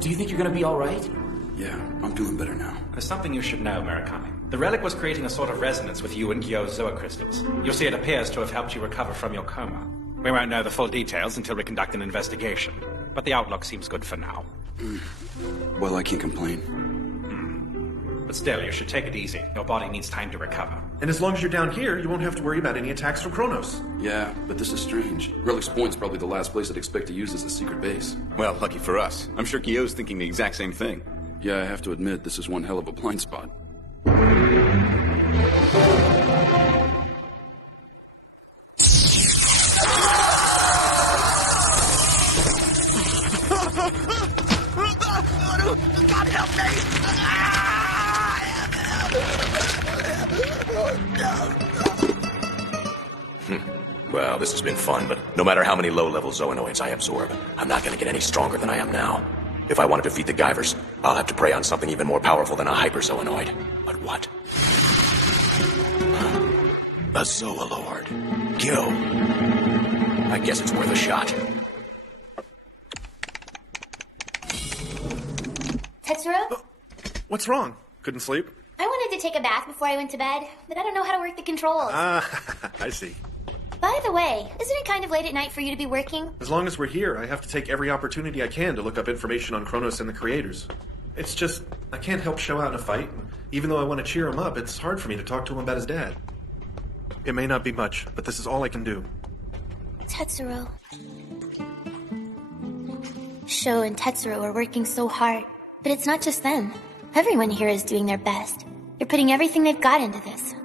Do you think you're gonna be alright? Yeah, I'm doing better now. There's something you should know, Murakami. The relic was creating a sort of resonance with you and Gyo's Zoa crystals. You'll see it appears to have helped you recover from your coma. We won't know the full details until we conduct an investigation, but the outlook seems good for now. Well, I can't complain. But still, you should take it easy. Your body needs time to recover. And as long as you're down here, you won't have to worry about any attacks from Kronos. Yeah, but this is strange. Relic's Point's probably the last place I'd expect to use as a secret base. Well, lucky for us. I'm sure Gyo's thinking the exact same thing. Yeah, I have to admit, this is one hell of a blind spot. God help me! Well, this has been fun, but no matter how many low-level Zoanoids I absorb, I'm not going to get any stronger than I am now. If I want to defeat the Guyvers, I'll have to prey on something even more powerful than a hyper-Zoanoid. But what? A Zoalord. Gyo. I guess it's worth a shot. Tetsuro? What's wrong? Couldn't sleep? I wanted to take a bath before I went to bed, but I don't know how to work the controls. I see. By the way, isn't it kind of late at night for you to be working? As long as we're here, I have to take every opportunity I can to look up information on Kronos and the creators. It's just, I can't help show out in a fight. Even though I want to cheer him up, it's hard for me to talk to him about his dad. It may not be much, but this is all I can do. Tetsuro. Sho and Tetsuro are working so hard, but it's not just them. Everyone here is doing their best. They're putting everything they've got into this.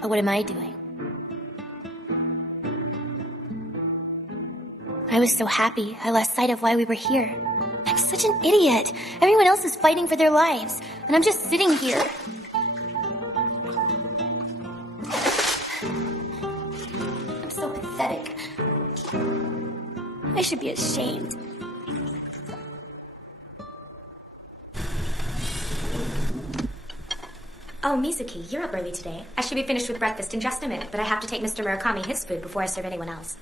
But what am I doing? I was so happy, I lost sight of why we were here. I'm such an idiot. Everyone else is fighting for their lives, and I'm just sitting here. I'm so pathetic. I should be ashamed. Oh, Mizuki, you're up early today. I should be finished with breakfast in just a minute, but I have to take Mr. Murakami his food before I serve anyone else.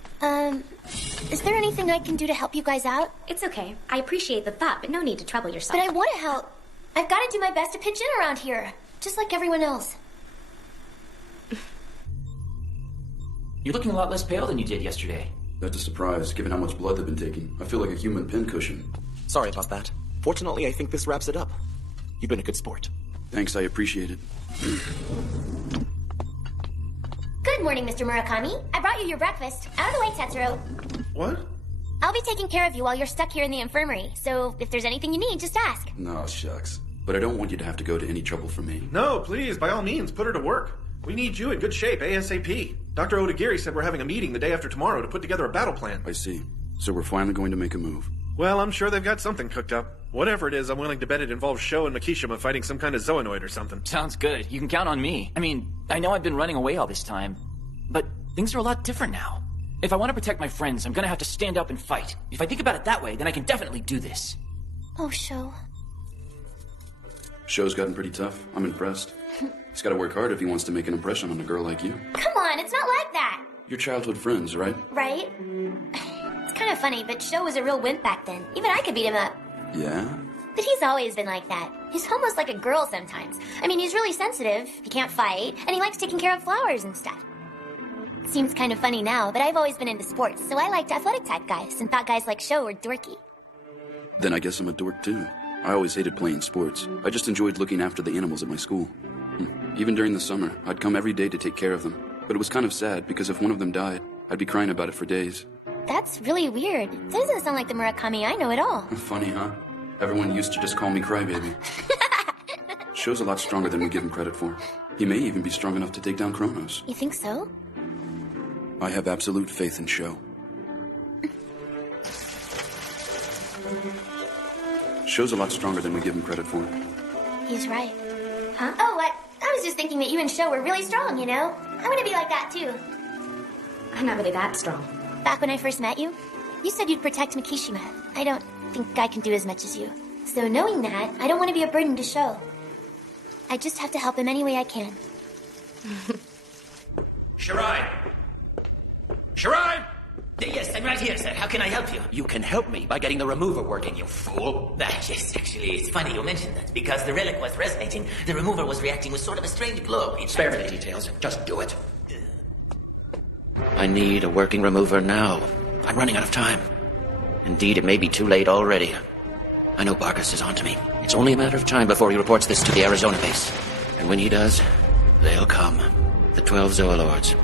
Is there anything I can do to help you guys out? It's okay. I appreciate the thought, but no need to trouble yourself. But I want to help. I've got to do my best to pitch in around here, just like everyone else. You're looking a lot less pale than you did yesterday. That's a surprise, given how much blood they've been taking. I feel like a human pincushion. Sorry about that. Fortunately, I think this wraps it up. You've been a good sport. Thanks, I appreciate it. Good morning, Mr. Murakami. I brought you your breakfast. Out of the way, Tetsuro. What? I'll be taking care of you while you're stuck here in the infirmary, so if there's anything you need, just ask. No, shucks. But I don't want you to have to go to any trouble for me. No, please, by all means, put her to work. We need you in good shape, ASAP. Dr. Odagiri said we're having a meeting the day after tomorrow to put together a battle plan. I see. So we're finally going to make a move. Well, I'm sure they've got something cooked up. Whatever it is, I'm willing to bet it involves Sho and Makishima fighting some kind of Zoanoid or something. Sounds good. You can count on me. I mean, I know I've been running away all this time, but things are a lot different now. If I want to protect my friends, I'm gonna have to stand up and fight. If I think about it that way, then I can definitely do this. Oh, Sho. Sho's gotten pretty tough. I'm impressed. He's got to work hard if he wants to make an impression on a girl like you. Come on, it's not like that. You're childhood friends, right? Right? It's kind of funny, but Sho was a real wimp back then. Even I could beat him up. Yeah? But he's always been like that. He's almost like a girl sometimes. I mean, he's really sensitive, he can't fight, and he likes taking care of flowers and stuff. It seems kind of funny now, but I've always been into sports, so I liked athletic-type guys and thought guys like Sho were dorky. Then I guess I'm a dork too. I always hated playing sports. I just enjoyed looking after the animals at my school. Even during the summer, I'd come every day to take care of them. But it was kind of sad, because if one of them died, I'd be crying about it for days. That's really weird. That doesn't sound like the Murakami I know at all. Funny, huh? Everyone used to just call me Crybaby. Sho's a lot stronger than we give him credit for. He may even be strong enough to take down Kronos. You think so? I have absolute faith in Sho. Sho's a lot stronger than we give him credit for. He's right. Huh? Oh, what? I was just thinking that you and Sho were really strong, you know? I want to be like that, too. I'm not really that strong. Back when I first met you, you said you'd protect Mikishima. I don't think I can do as much as you. So knowing that, I don't want to be a burden to Sho. I just have to help him any way I can. Shirai! Shirai! Yes, I'm right here, sir. How can I help you? You can help me by getting the remover working, you fool. Yes, actually, it's funny you mentioned that. Because the relic was resonating, the remover was reacting with sort of a strange glow. Spare me the details. Just do it. I need a working remover now. I'm running out of time. Indeed, it may be too late already. I know Barkus is onto me. It's only a matter of time before he reports this to the Arizona base. And when he does, they'll come. The 12 Zoalords.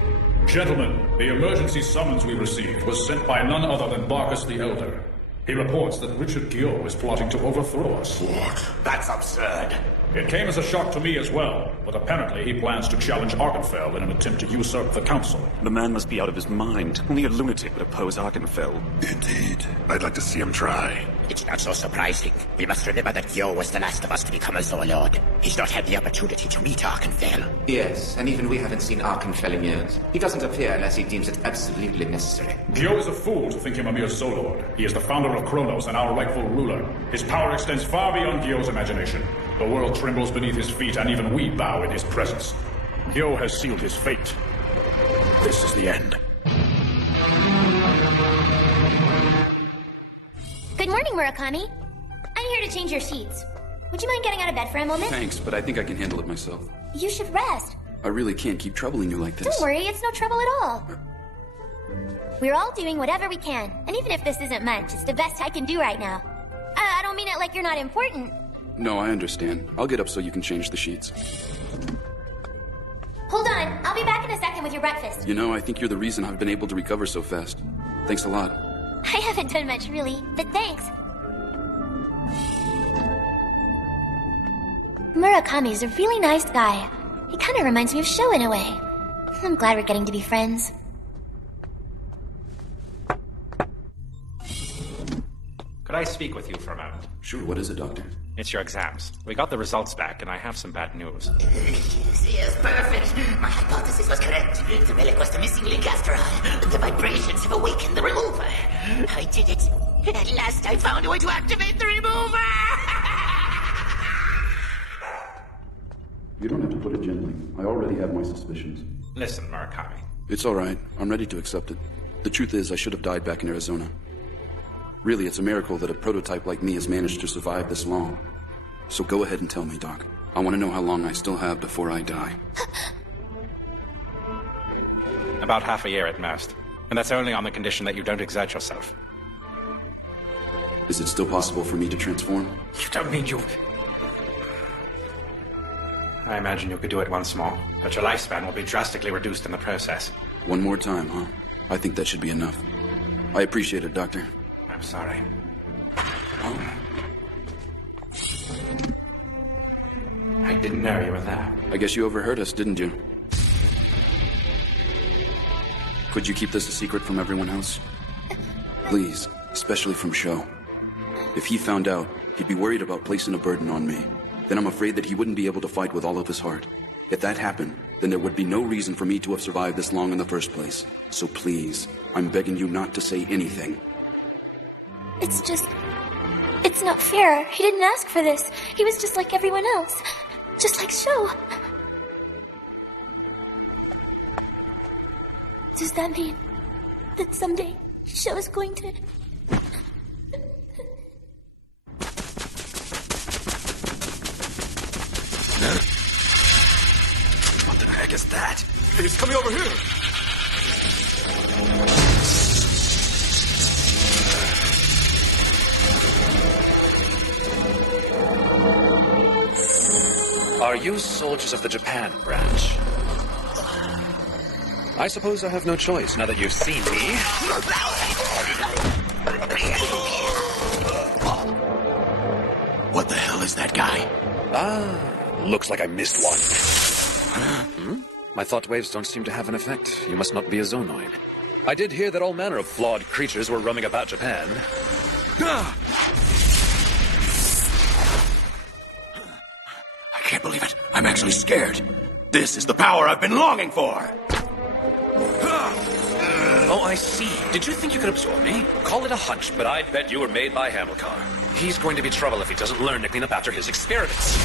Gentlemen, the emergency summons we received was sent by none other than Barkus the Elder. He reports that Richard Guyver is plotting to overthrow us. What? That's absurd. It came as a shock to me as well, but apparently he plans to challenge Arkenfell in an attempt to usurp the council. The man must be out of his mind. Only a lunatic would oppose Arkenfell. Indeed. I'd like to see him try. It's not so surprising. We must remember that Gyo was the last of us to become a Zoolord. He's not had the opportunity to meet Arkenfell. Yes, and even we haven't seen Arkenfell in years. He doesn't appear unless he deems it absolutely necessary. Gyo is a fool to think him a mere Zoolord. He is the founder of Kronos and our rightful ruler. His power extends far beyond Gyo's imagination. The world trembles beneath his feet, and even we bow in his presence. Gyo has sealed his fate. This is the end. Good morning, Murakami. I'm here to change your sheets. Would you mind getting out of bed for a moment? Thanks, but I think I can handle it myself. You should rest. I really can't keep troubling you like this. Don't worry, it's no trouble at all. We're all doing whatever we can, and even if this isn't much, it's the best I can do right now. I don't mean it like you're not important. No, I understand. I'll get up so you can change the sheets. Hold on, I'll be back in a second with your breakfast. You know, I think you're the reason I've been able to recover so fast. Thanks a lot. I haven't done much, really, but thanks. Murakami's a really nice guy. He kind of reminds me of Sho in a way. I'm glad we're getting to be friends. Could I speak with you for a moment? Sure, what is it, Doctor? It's your exams. We got the results back, and I have some bad news. Yes, perfect. My hypothesis was correct. The relic was the missing link after all. The vibrations have awakened the remover. I did it. At last I found a way to activate the remover! You don't have to put it gently. I already have my suspicions. Listen, Murakami. It's all right. I'm ready to accept it. The truth is, I should have died back in Arizona. Really, it's a miracle that a prototype like me has managed to survive this long. So go ahead and tell me, Doc. I want to know how long I still have before I die. About half a year at most. And that's only on the condition that you don't exert yourself. Is it still possible for me to transform? You don't mean you... I imagine you could do it once more, but your lifespan will be drastically reduced in the process. One more time, huh? I think that should be enough. I appreciate it, Doctor. I'm sorry. I didn't know you were there. I guess you overheard us, didn't you? Could you keep this a secret from everyone else? Please, especially from Sho. If he found out, he'd be worried about placing a burden on me. Then I'm afraid that he wouldn't be able to fight with all of his heart. If that happened, then there would be no reason for me to have survived this long in the first place. So please, I'm begging you not to say anything. It's not fair. He didn't ask for this. He was just like everyone else. Just like Sho. Does that mean that someday Sho is going to... What the heck is that? He's coming over here! Are you soldiers of the Japan branch? I suppose I have no choice now that you've seen me. What the hell is that guy? Looks like I missed one. My thought waves don't seem to have an effect. You must not be a zonoid. I did hear that all manner of flawed creatures were roaming about Japan. I can't believe it. I'm actually scared. This is the power I've been longing for. Oh, I see. Did you think you could absorb me? Call it a hunch, but I bet you were made by Hamilcar. He's going to be trouble if he doesn't learn to clean up after his experiments.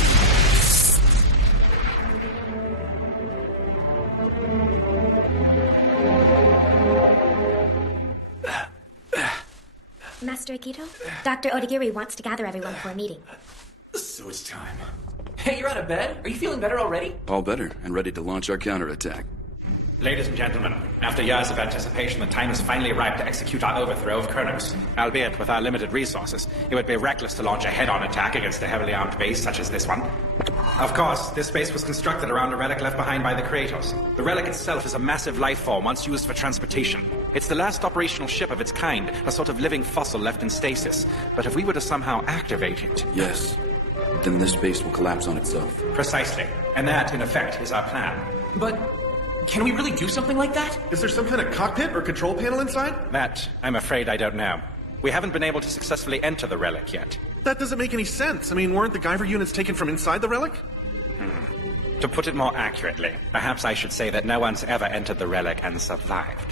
Master Akito, Dr. Odagiri wants to gather everyone for a meeting. So it's time. Hey, you're out of bed? Are you feeling better already? All better, and ready to launch our counterattack. Ladies and gentlemen, after years of anticipation, the time is finally ripe to execute our overthrow of Kronos. Albeit with our limited resources, it would be reckless to launch a head-on attack against a heavily armed base such as this one. Of course, this base was constructed around a relic left behind by the creators. The relic itself is a massive life form once used for transportation. It's the last operational ship of its kind, a sort of living fossil left in stasis. But if we were to somehow activate it... Yes. Then this base will collapse on itself. Precisely. And that, in effect, is our plan. But... can we really do something like that? Is there some kind of cockpit or control panel inside? That, I'm afraid I don't know. We haven't been able to successfully enter the relic yet. That doesn't make any sense. I mean, weren't the Guyver units taken from inside the relic? To put it more accurately, perhaps I should say that no one's ever entered the relic and survived.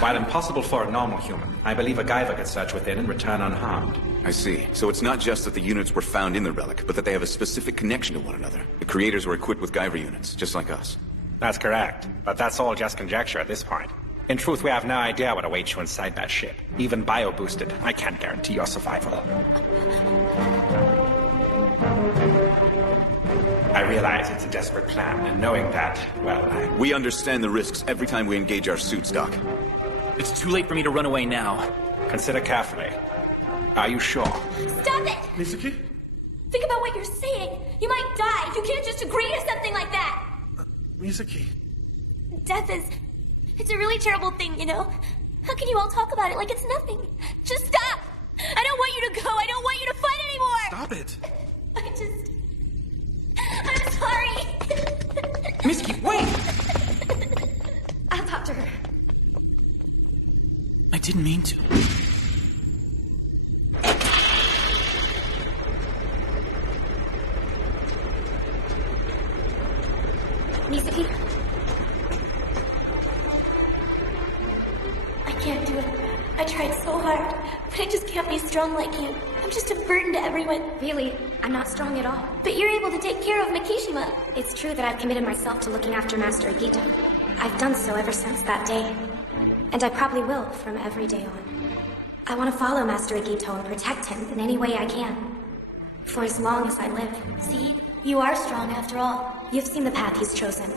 While impossible for a normal human, I believe a Guyver could search within and return unharmed. I see. So it's not just that the units were found in the relic, but that they have a specific connection to one another. The creators were equipped with Guyver units, just like us. That's correct, but that's all just conjecture at this point. In truth, we have no idea what awaits you inside that ship. Even BioBoosted, I can't guarantee your survival. I realize it's a desperate plan, and knowing that, well, We understand the risks every time we engage our suits, Doc. It's too late for me to run away now. Consider carefully. Are you sure? Stop it! Mizuki? Think about what you're saying. You might die. You can't just agree to something like that. Mizuki. Death is... it's a really terrible thing, you know? How can you all talk about it like it's nothing? Just stop! I don't want you to go. I don't want you to fight anymore! Stop it! I'm sorry! Mizuki, wait! I'll talk to her. I didn't mean to. Mizuki? I can't do it. I tried so hard, but I just can't be strong like you. I'm just a burden to everyone. Really, I'm not strong at all. But you're able to take care of Mikishima. It's true that I've committed myself to looking after Master Agito. I've done so ever since that day. And I probably will from every day on. I want to follow Master Agito and protect him in any way I can. For as long as I live. See? You are strong after all. You've seen the path he's chosen.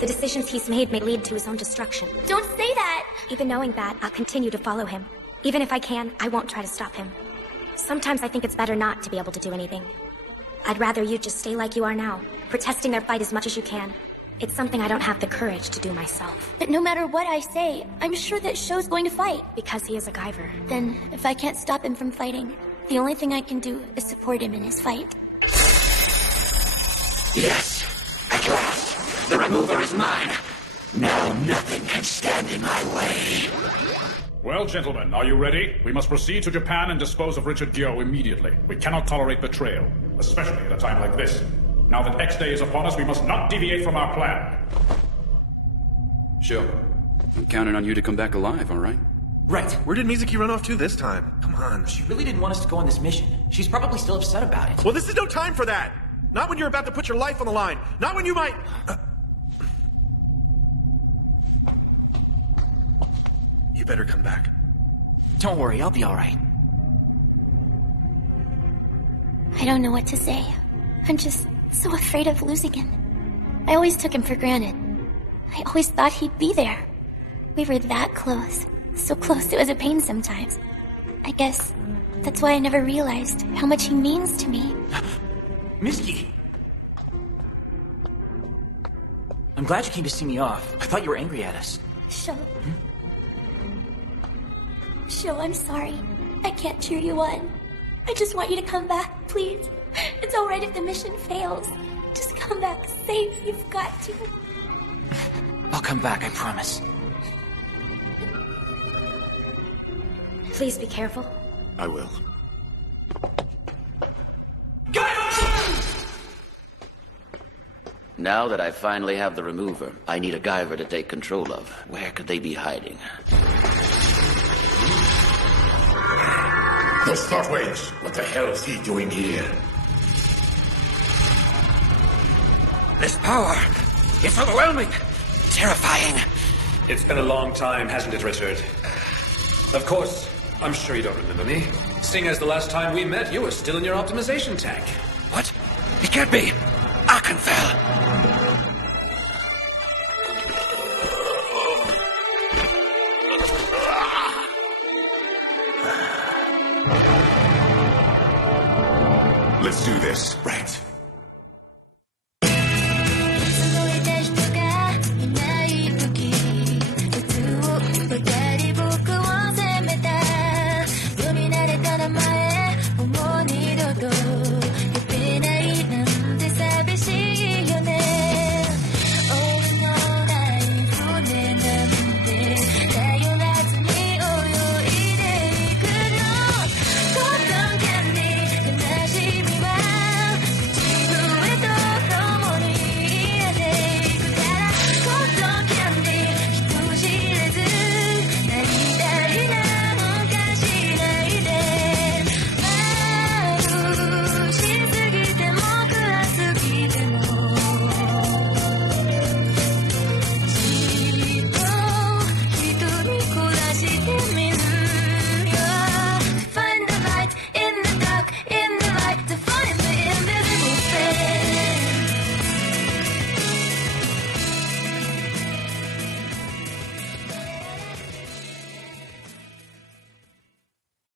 The decisions he's made may lead to his own destruction. Don't say that! Even knowing that, I'll continue to follow him. Even if I can, I won't try to stop him. Sometimes I think it's better not to be able to do anything. I'd rather you just stay like you are now, protesting their fight as much as you can. It's something I don't have the courage to do myself. But no matter what I say, I'm sure that Sho's going to fight. Because he is a Guyver. Then, if I can't stop him from fighting, the only thing I can do is support him in his fight. Yes, at last. The remover is mine. Now nothing can stand in my way. Well, gentlemen, are you ready? We must proceed to Japan and dispose of Richard Gyo immediately. We cannot tolerate betrayal, especially at a time like this. Now that X Day is upon us, we must not deviate from our plan. Sure. I'm counting on you to come back alive, all right? Right. Where did Mizuki run off to this time? Come on. She really didn't want us to go on this mission. She's probably still upset about it. Well, this is no time for that! Not when you're about to put your life on the line. Not when you might... You better come back. Don't worry, I'll be all right. I don't know what to say. I'm just so afraid of losing him. I always took him for granted. I always thought he'd be there. We were that close. So close it was a pain sometimes. I guess that's why I never realized how much he means to me. Mizuki! I'm glad you came to see me off. I thought you were angry at us. Sho. Sho, I'm sorry. I can't cheer you on. I just want you to come back, please. It's alright if the mission fails. Just come back safe. You've got to. I'll come back, I promise. Please be careful. I will. Now that I finally have the remover, I need a Guyver to take control of. Where could they be hiding? Those thought waves! What the hell is he doing here? This power! It's overwhelming! Terrifying! It's been a long time, hasn't it, Richard? Of course, I'm sure you don't remember me. Seeing as the last time we met, you were still in your optimization tank. What? It can't be! Arkenfell! Let's do this. Right.